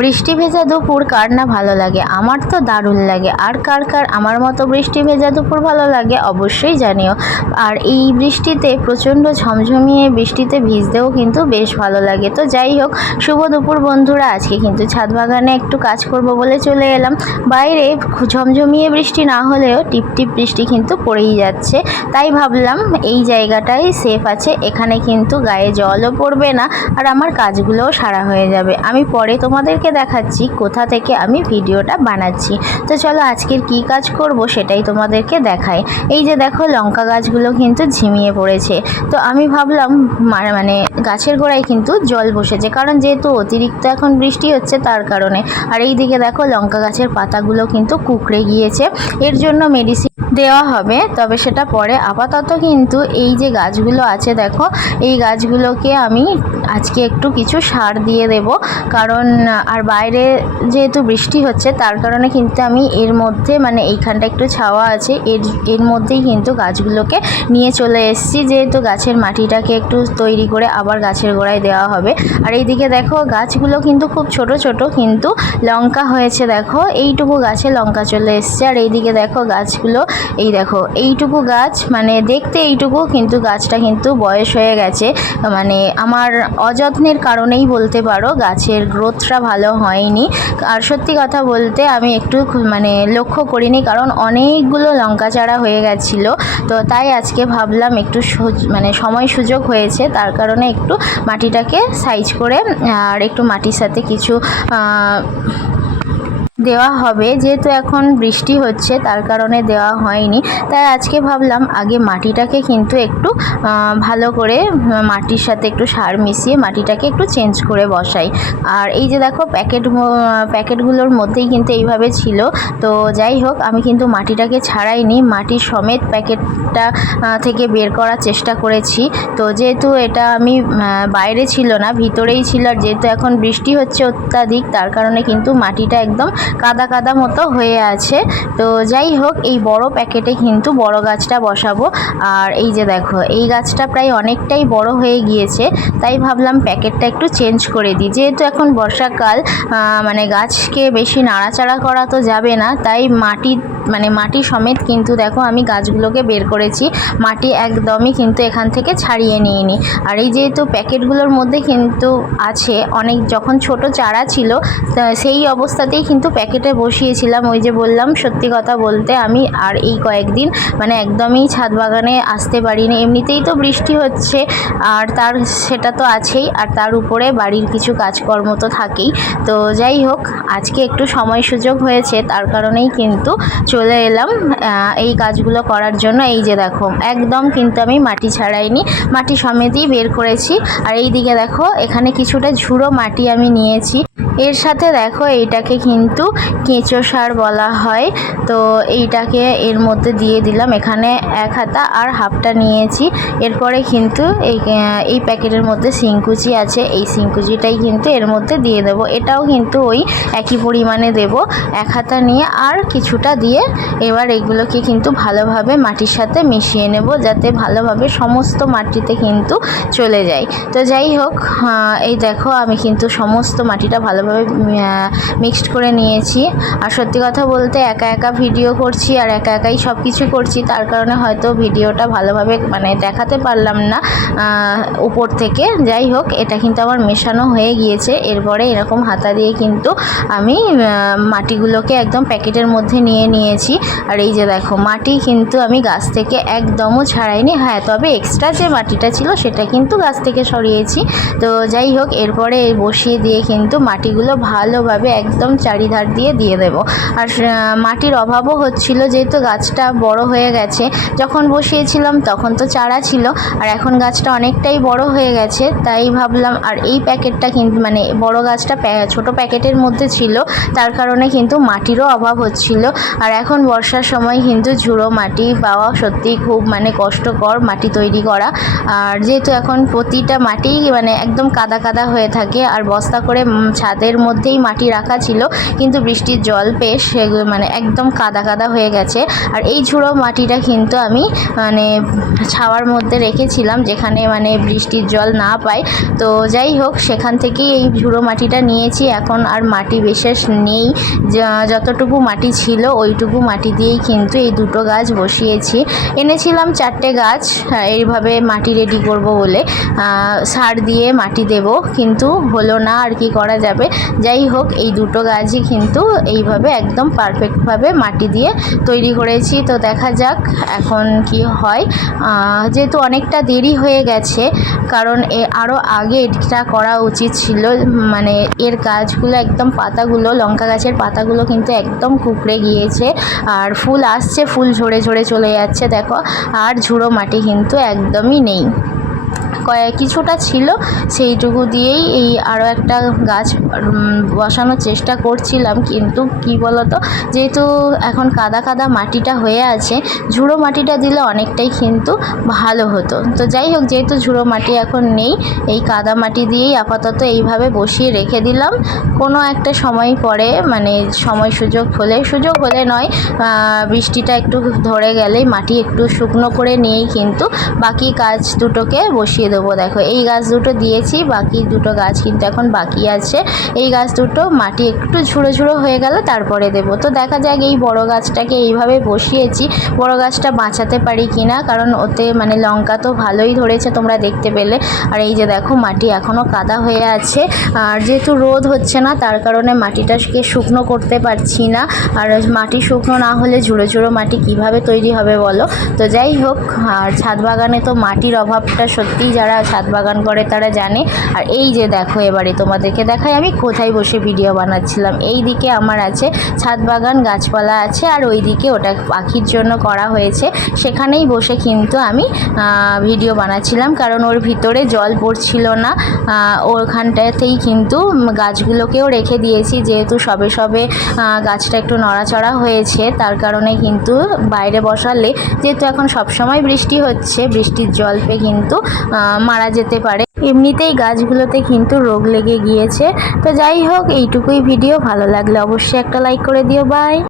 বৃষ্টি ভেজা দুপুর কার না ভালো লাগে? আমার তো দারুণ লাগে। আর কার কার আমার মতো বৃষ্টি ভেজা দুপুর ভালো লাগে অবশ্যই জানিও। আর এই বৃষ্টিতে প্রচণ্ড ঝমঝমিয়ে বৃষ্টিতে ভিজতেও কিন্তু বেশ ভালো লাগে। তো যাই হোক, শুভ দুপুর বন্ধুরা। আজকে কিন্তু ছাদ বাগানে একটু কাজ করব বলে চলে এলাম। বাইরে ঝমঝমিয়ে বৃষ্টি না হলেও টিপ টিপ বৃষ্টি কিন্তু পড়েই যাচ্ছে। তাই ভাবলাম এই জায়গাটাই সেফ আছে, এখানে কিন্তু গায়ে জলও পড়বে না আর আমার কাজগুলোও সারা হয়ে যাবে। আমি পরে তোমাদেরকে দেখাচ্ছি কোথা থেকে আমি ভিডিওটা বানাচ্ছি। তো চলো আজকের কি কাজ করব সেটাই তোমাদেরকে দেখাই। এই যে দেখো, লঙ্কা গাছগুলো কিন্তু ঝিমিয়ে পড়েছে। তো আমি ভাবলাম মানে গাছের গোড়ায় কিন্তু জল বসেছে, কারণ যেহেতু অতিরিক্ত এখন বৃষ্টি হচ্ছে তার কারণে। আর এই দিকে দেখো, লঙ্কা গাছের পাতাগুলো কিন্তু কুঁকড়ে গিয়েছে, এর জন্য মেডিসিন দেওয়া হবে, তবে সেটা পরে। আপাতত কিন্তু এই যে গাছগুলো আছে দেখো, এই গাছগুলোকে আমি আজকে একটু কিছু সার দিয়ে দেব, কারণ আর বাইরে যেহেতু বৃষ্টি হচ্ছে তার কারণে কিন্তু আমি এর মধ্যে মানে এইখানটা একটু ছাওয়া আছে, এর মধ্যেই কিন্তু গাছগুলোকে নিয়ে চলে এসেছি, যেহেতু গাছের মাটিটাকে একটু তৈরি করে আবার গাছের গোড়ায় দেওয়া হবে। আর এইদিকে দেখো, গাছগুলো কিন্তু খুব ছোট ছোট, কিন্তু লঙ্কা হয়েছে দেখো, এইটুকু গাছে লঙ্কা চলে এসছে। আর এইদিকে দেখো গাছগুলো, এই দেখো এইটুকু গাছ, মানে দেখতে এইটুকু, কিন্তু গাছটা কিন্তু বয়স হয়ে গেছে। মানে আমার অযত্নের কারণেই বলতে পারো, গাছের গ্রোথটা ভালো হয়নি। আর সত্যি কথা বলতে আমি একটু মানে লক্ষ্য করিনি, কারণ অনেকগুলো লঙ্কা চারা হয়ে গেছিলো। তো তাই আজকে ভাবলাম একটু মানে সময় সুযোগ হয়েছে, তার কারণে একটু মাটিটাকে সাইজ করে আর একটু মাটির সাথে কিছু দেওয়া হবে। যেহেতু এখন বৃষ্টি হচ্ছে তার কারণে দেওয়া হয়নি, তাই আজকে ভাবলাম আগে মাটিটাকে কিন্তু একটু ভালো করে মাটির সাথে একটু সার মিশিয়ে মাটিটাকে একটু চেঞ্জ করে বসাই। আর এই যে দেখো, প্যাকেটগুলোর মধ্যেই কিন্তু এইভাবে ছিল। তো যাই হোক, আমি কিন্তু মাটিটাকে ছাড়াইনি, মাটি সমেত প্যাকেটটা থেকে বের করার চেষ্টা করেছি। তো যেহেতু এটা আমি বাইরে ছিল না, ভিতরেই ছিল, আর যেহেতু এখন বৃষ্টি হচ্ছে অত্যাধিক, তার কারণে কিন্তু মাটিটা একদম কাদা কাদা মতো হয়ে আছে। তো যাই হোক, এই বড় প্যাকেটে কিন্তু বড় গাছটা বসাবো। আর এই যে দেখো, এই গাছটা প্রায় অনেকটাই বড় হয়ে গিয়েছে, তাই ভাবলাম প্যাকেটটা একটু চেঞ্জ করে দিই। যেহেতু এখন বর্ষাকাল, মানে গাছকে বেশি নাড়াচাড়া করা তো যাবে না, তাই মাটি সমেত কিন্তু দেখো আমি গাছগুলোকে বের করেছি, মাটি একদমই কিন্তু এখান থেকে ছাড়িয়ে নিইনি। আর এই যেহেতু প্যাকেটগুলোর মধ্যে কিন্তু আছে অনেক, যখন ছোট চারা ছিল সেই অবস্থাতেই কিন্তু প্যাকেটে বসিয়েছিলাম। ওই যে বললাম, সত্যি কথা বলতে আমি আর এই কয়েকদিন মানে একদমই ছাদ বাগানে আসতে পারিনি। এমনিতেই তো বৃষ্টি হচ্ছে, আর সেটা তো আছেই, আর তার উপরে বাড়ির কিছু কাজকর্ম তো থাকেই। তো যাই হোক, আজকে একটু সময় সুযোগ হয়েছে, তার কারণেই কিন্তু চলে এলাম এই কাজগুলো করার জন্য। এই যে দেখো, একদম কিন্তু আমি মাটি ছাড়াইনি, মাটি সমেতই বের করেছি। আর এই দিকে দেখো, এখানে কিছুটা ঝুড়ো মাটি আমি নিয়েছি। এর সাথে দেখো, এইটাকে কিন্তু কেঁচো সার বলা হয়। তো এইটাকে এর মধ্যে দিয়ে দিলাম, এখানে 1 হাতা আর হাফটা নিয়েছি। এরপরে কিন্তু এই প্যাকেটের মধ্যে শিংকুচি আছে, এই শিংকুচিটাই কিন্তু এর মধ্যে দিয়ে দেব। এটাও কিন্তু ওই একই পরিমাণে দেব, 1 হাতা নিয়ে আর কিছুটা দিয়ে। এবার এগুলোকে কিন্তু ভালোভাবে মাটির সাথে মিশিয়ে নেব, যাতে ভালোভাবে সমস্ত মাটিতে কিন্তু চলে যায়। তো যাই হোক, এই দেখো আমি কিন্তু সমস্ত মাটিটা ভালোভাবে মিক্সড করে নিয়েছি। আর সত্যি কথা বলতে একা একা ভিডিও করছি আর একা একাই সব কিছু করছি, তার কারণে হয়তো ভিডিওটা ভালোভাবে মানে দেখাতে পারলাম না উপর থেকে। যাই হোক, এটা কিন্তু আমার মেশানো হয়ে গিয়েছে। এরপরে এরকম হাতা দিয়ে কিন্তু আমি মাটিগুলোকে একদম প্যাকেটের মধ্যে নিয়ে নিয়েছি। আর এই যে দেখো, মাটি কিন্তু আমি গাছ থেকে একদমও ছাড়াইনি। হ্যাঁ, তবে এক্সট্রা যে মাটিটা ছিল সেটা কিন্তু গাছ থেকে সরিয়েছি। তো যাই হোক, এরপরে বসিয়ে দিয়ে কিন্তু মাটিগুলো ভালোভাবে একদম চারিধার দিয়ে দেব। আর মাটির অভাবও হচ্ছিল, যেহেতু গাছটা বড় হয়ে গেছে। যখন বসিয়েছিলাম তখন তো চারা ছিল, আর এখন গাছটা অনেকটাই বড় হয়ে গেছে, তাই ভাবলাম। আর এই প্যাকেটটা কিন্তু মানে বড় গাছটা ছোট প্যাকেটের মধ্যে ছিল, তার কারণে কিন্তু মাটিরও অভাব হচ্ছিল। আর এখন বর্ষার সময় কিন্তু ঝুড়ো মাটি পাওয়া সত্যিই খুব মানে কষ্টকর মাটি তৈরি করা। আর যেহেতু এখন প্রতিটা মাটি মানে একদম কাদা কাদা হয়ে থাকে, আর বস্তা করে ছাদের মধ্যেই মাটি রাখা ছিল, কিন্তু বৃষ্টির জল পেয়ে সেগুলো মানে একদম কাদা কাদা হয়ে গেছে। আর এই ঝুড়ো মাটিটা কিন্তু আমি মানে ছাওয়ার মধ্যে রেখেছিলাম, যেখানে মানে বৃষ্টির জল না পায়। তো যাই হোক, সেখান থেকেই এই ঝুড়ো মাটিটা নিয়েছি। এখন আর মাটি বিশেষ নেই, যতটুকু মাটি ছিল ওইটুকু মাটি দিয়েই কিন্তু এই দুটো গাছ বসিয়েছি। এনেছিলাম 4টে গাছ এইভাবে মাটি রেডি করব বলে, সার দিয়ে মাটি দেব, কিন্তু হলো না, আর কি করা যাবে। যাই হোক, এই দুটো গাছই কিন্তু এইভাবে একদম পারফেক্টভাবে মাটি দিয়ে তৈরি করেছি। তো দেখা যাক এখন কি হয়। যেহেতু অনেকটা দেরি হয়ে গেছে, কারণ আরও আগে এটা করা উচিত ছিল। মানে এর গাছগুলো একদম পাতাগুলো, লঙ্কা গাছের পাতাগুলো কিন্তু একদম কুঁকড়ে গিয়েছে, আর ফুল আসছে, ফুল ঝরে ঝরে চলে যাচ্ছে দেখো। আর ঝুড়ো মাটি কিন্তু একদমই নেই, কিছুটা ছিল, সেইটুকু দিয়েই এই আরও একটা গাছ বসানোর চেষ্টা করছিলাম। কিন্তু কি বলতো, যেহেতু এখন কাদা কাদা মাটিটা হয়ে আছে, ঝুড়ো মাটিটা দিলে অনেকটাই কিন্তু ভালো হতো। তো যাই হোক, যেহেতু ঝুড়ো মাটি এখন নেই, এই কাদা মাটি দিয়েই আপাতত এইভাবে বসিয়ে রেখে দিলাম। কোনো একটা সময় পরে মানে সুযোগ হলে নয়, বৃষ্টিটা একটু ধরে গেলেই মাটি একটু শুকনো করে নিয়েই কিন্তু বাকি গাছ দুটোকে বসিয়ে দেবো। দেখো, এই গাছ দুটো দিয়েছি, বাকি দুটো গাছ কিন্তু এখন বাকি আছে। এই গাছ দুটো মাটি একটু ঝুড়ো ঝুড়ো হয়ে গেলে তারপরে দেবো। তো দেখা যাক, এই বড় গাছটাকে এইভাবে বসিয়েছি, বড় গাছটা বাঁচাতে পারি কিনা, কারণ ওতে মানে লঙ্কা তো ভালোই ধরেছে, তোমরা দেখতে পেলে। আর এই যে দেখো, মাটি এখনও কাদা হয়ে আছে, আর যেহেতু রোদ হচ্ছে না তার কারণে মাটিটাকে শুকনো করতে পারছি না। আর মাটি শুকনো না হলে ঝুড়ো ঝুড়ো মাটি কিভাবে তৈরি হবে বলো। তো যাই হোক, আর ছাদ বাগানে তো মাটির অভাবটা সত্যিই, যারা ছাদ বাগান করে তারা জানে। আর এই যে দেখো, এবারে তোমাদেরকে দেখাই আমি কোথায় বসে ভিডিও বানাচ্ছিলাম। এই দিকে আমার আছে ছাদ বাগান, গাছপালা আছে, আর ওই দিকে ওটা পাখির জন্য করা হয়েছে, সেখানেই বসে কিন্তু আমি ভিডিও বানাচ্ছিলাম, কারণ ওর ভিতরে জল পড়ছিল না। ওখানটাতেই কিন্তু গাছগুলোকেও রেখে দিয়েছি, যেহেতু সবে সবে গাছটা একটু নড়াচড়া হয়েছে, তার কারণে কিন্তু বাইরে বসালে, যেহেতু এখন সবসময় বৃষ্টি হচ্ছে, বৃষ্টির জল পেয়ে কিন্তু মারা যেতে পারে। এমনিতেই গাছগুলোতে কিন্তু রোগ লেগে গিয়েছে। তো যাই হোক, এইটুকুই ভিডিও। ভালো লাগলে অবশ্যই একটা লাইক করে দিও। বাই।